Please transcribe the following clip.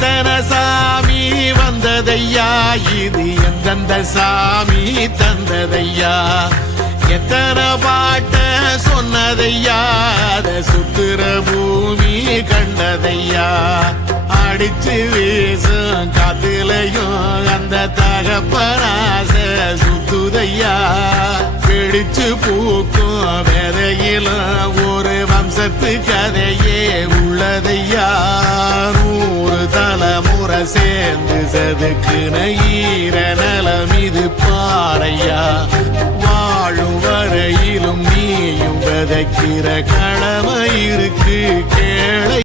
எத்தனை சாமி வந்ததையா, இது எந்தெந்த சாமி தந்ததையா. எத்தனை பாட்ட சொன்னதையா, அத சுத்துற பூமி கண்டதையா. அடிச்சு வீசும் காத்துலையும் அந்த தகப்பனாச சுத்துதையா. பிடிச்சு பூக்கும் விதையிலும் ஒரு வம்சத்து கதையே உள்ளதையா. 100 தலைமுறை சேர்ந்து செதுக்குன ஈர நலம் இது பாறையா. வாழும் வரையிலும் நீயும் விதைக்கிற கடமை இருக்கு கேளை.